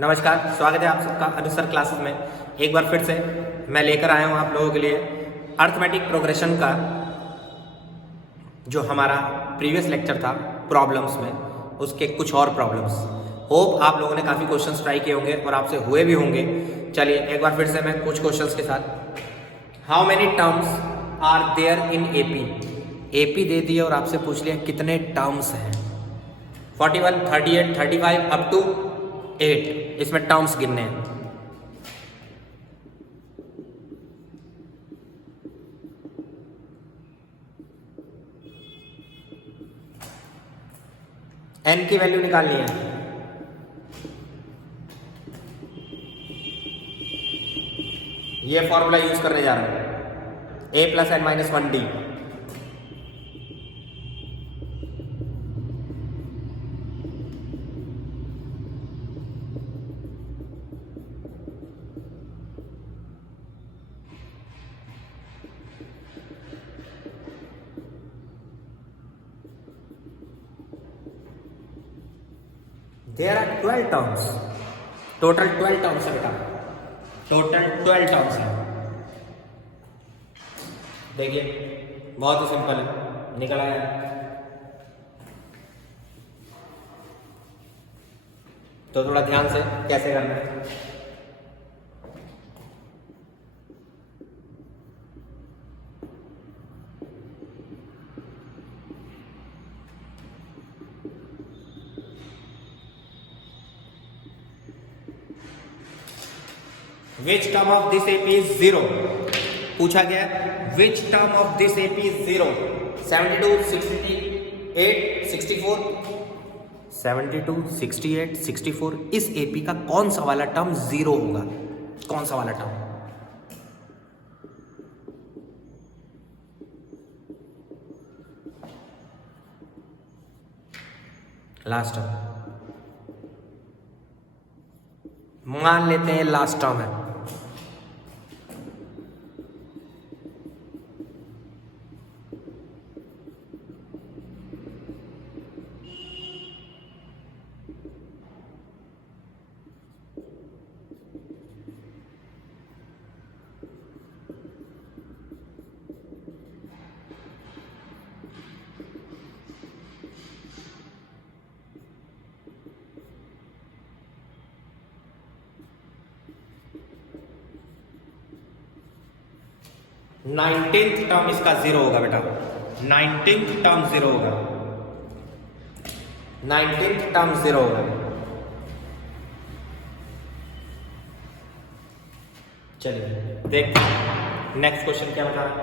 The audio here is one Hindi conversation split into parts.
नमस्कार, स्वागत है आप सबका अनुसर क्लासेस में। एक बार फिर से मैं लेकर आया हूँ आप लोगों के लिए अर्थमेटिक प्रोग्रेशन का जो हमारा प्रीवियस लेक्चर था प्रॉब्लम्स में, उसके कुछ और प्रॉब्लम्स। होप आप लोगों ने काफ़ी क्वेश्चंस ट्राई किए होंगे और आपसे हुए भी होंगे। चलिए एक बार फिर से मैं कुछ क्वेश्चंस के साथ। How many terms are there in AP? AP दे दिए और आपसे पूछ लिया कितने टर्म्स हैं। 41, 38, 35 अप टू 8 इसमें टर्म्स गिनने हैं। एन की वैल्यू निकालनी है। ये फॉर्मूला यूज करने जा रहे हैं, A plus N minus 1 D. There are 12 terms. Total 12 terms है बेटा, टोटल 12 टर्म्स है। देखिए बहुत ही सिंपल है, निकल आया। तो थोड़ा ध्यान से कैसे करना है। Which term of this AP is 0? पूछा गया which term of this AP is 0? 72, 68, 64, 72, 68, 64 इस AP का कौन सा वाला टर्म 0 होगा? कौन सा वाला टर्म? लास्ट टर्म मान लेते हैं, लास्ट टर्म है। नाइनटीन्थ टर्म इसका 0 होगा बेटा, 19th टर्म 0 होगा, 19th टर्म 0 होगा। चलिए देखते हैं नेक्स्ट क्वेश्चन क्या बता रहा है।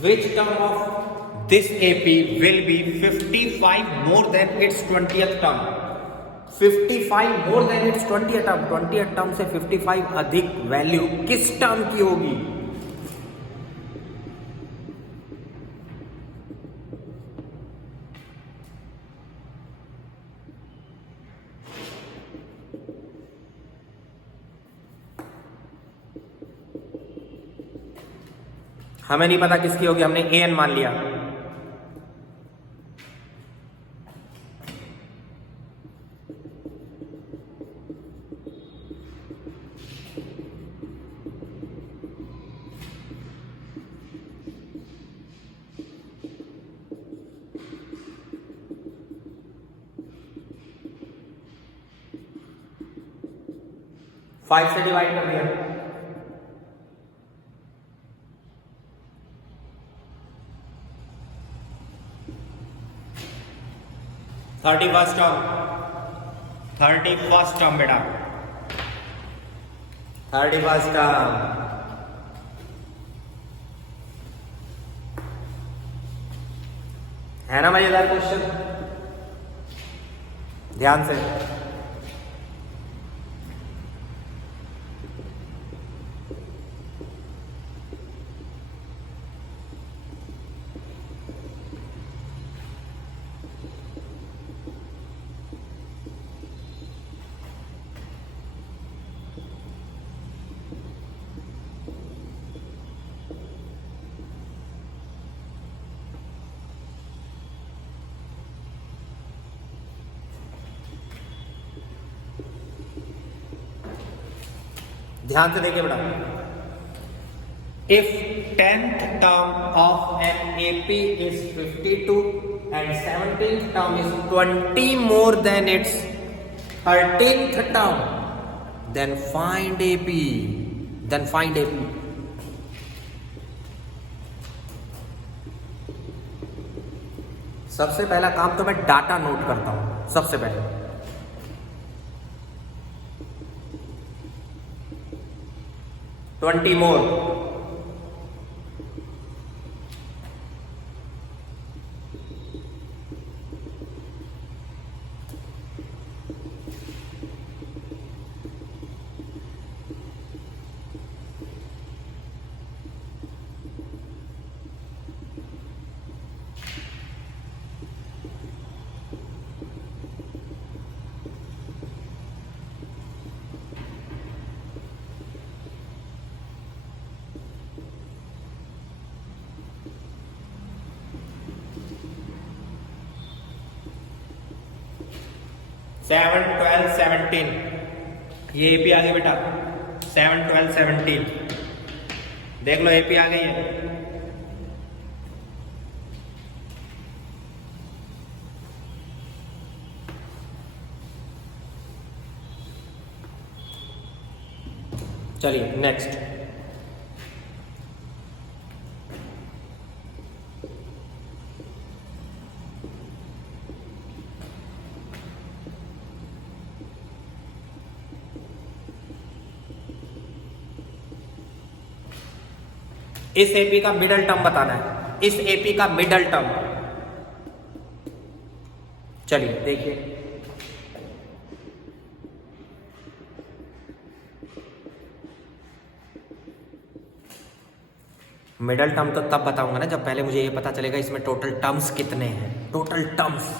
Which term of this AP will be 55 more than its 20th term? 55 more than its 20th term, 20th term से 55 अधिक वैल्यू किस टर्म की होगी? हमें नहीं पता किसकी होगी, हमने एन मान लिया। फाइव से डिवाइड कर दिया, थर्टी फर्स्ट टर्म बेटा, 31st टर्म। है ना मजेदार क्वेश्चन? ध्यान से ध्यान से देखिए बेटा, if 10th term of an AP is 52 and 17th term is 20 more than its 13th term, then find AP. Then find AP. सबसे पहला काम तो मैं डाटा नोट करता हूं। सबसे पहले 20 more, सेवन 12 17, ये एपी आ गई बेटा। 7 12 17, देख लो एपी आ गई है। चलिए नेक्स्ट, इस एपी का मिडल टर्म बताना है। इस एपी का मिडल टर्म, चलिए देखिए, मिडल टर्म तो तब बताऊंगा ना जब पहले मुझे ये पता चलेगा इसमें टोटल टर्म्स कितने हैं। Total terms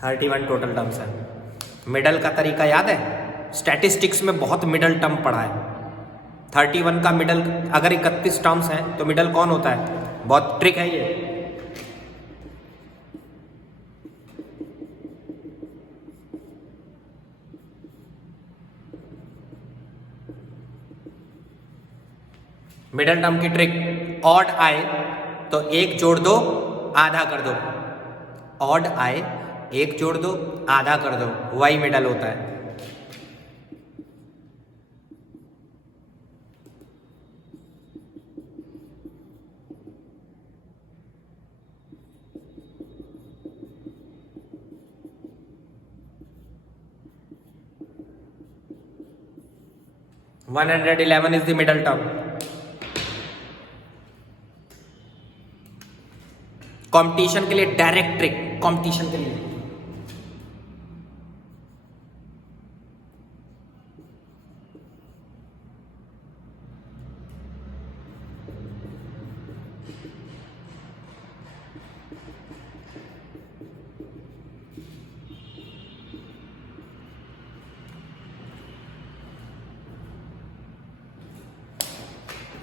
thirty 31 total terms है। मिडल का तरीका याद है? स्टैटिस्टिक्स में बहुत मिडल टर्म पढ़ा है। 31 का मिडल, अगर 31 टर्म्स हैं तो मिडल कौन होता है? बहुत ट्रिक है ये। मिडल टर्म की ट्रिक, ऑड आए तो एक जोड़ दो, आधा कर दो। ऑड आए, एक जोड़ दो, आधा कर दो, वही मिडल होता है। One 111 is the middle term. Competition के लिए डायरेक्ट ट्रिक, कंपटीशन के लिए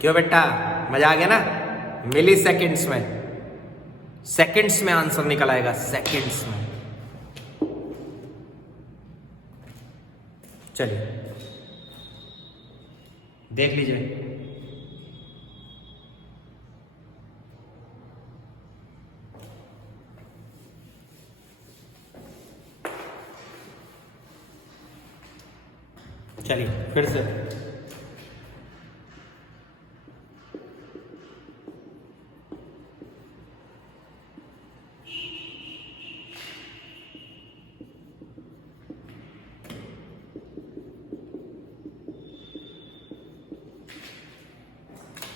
क्यों बेटा, मजा आ गया ना? मिली सेकेंड्स में, सेकेंड्स में आंसर निकल आएगा, सेकेंड्स में। चलिए देख लीजिए, चलिए फिर से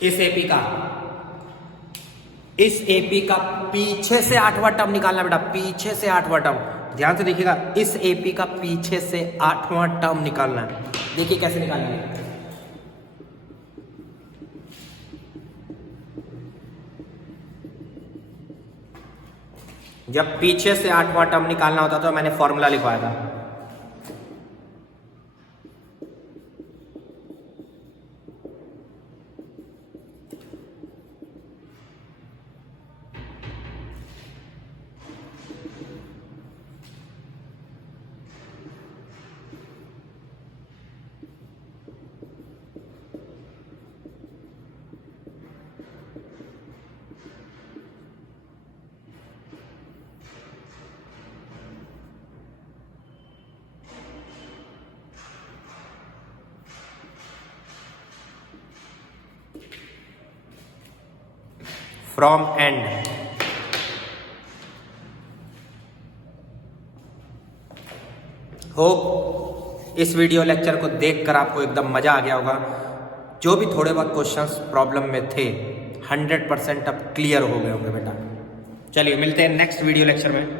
इस एपी का पीछे से 8वां टर्म निकालना बेटा, पीछे से 8वां टर्म। ध्यान से देखिएगा, इस एपी का पीछे से 8वां टर्म निकालना है। देखिए कैसे निकालेंगे। जब पीछे से 8वां टर्म निकालना होता तो मैंने फॉर्मूला लिखवाया था। From and. होप इस वीडियो लेक्चर को देखकर आपको एकदम मज़ा आ गया होगा। जो भी थोड़े बहुत क्वेश्चंस प्रॉब्लम में थे 100% अब क्लियर हो गए होंगे बेटा। चलिए मिलते हैं नेक्स्ट वीडियो लेक्चर में।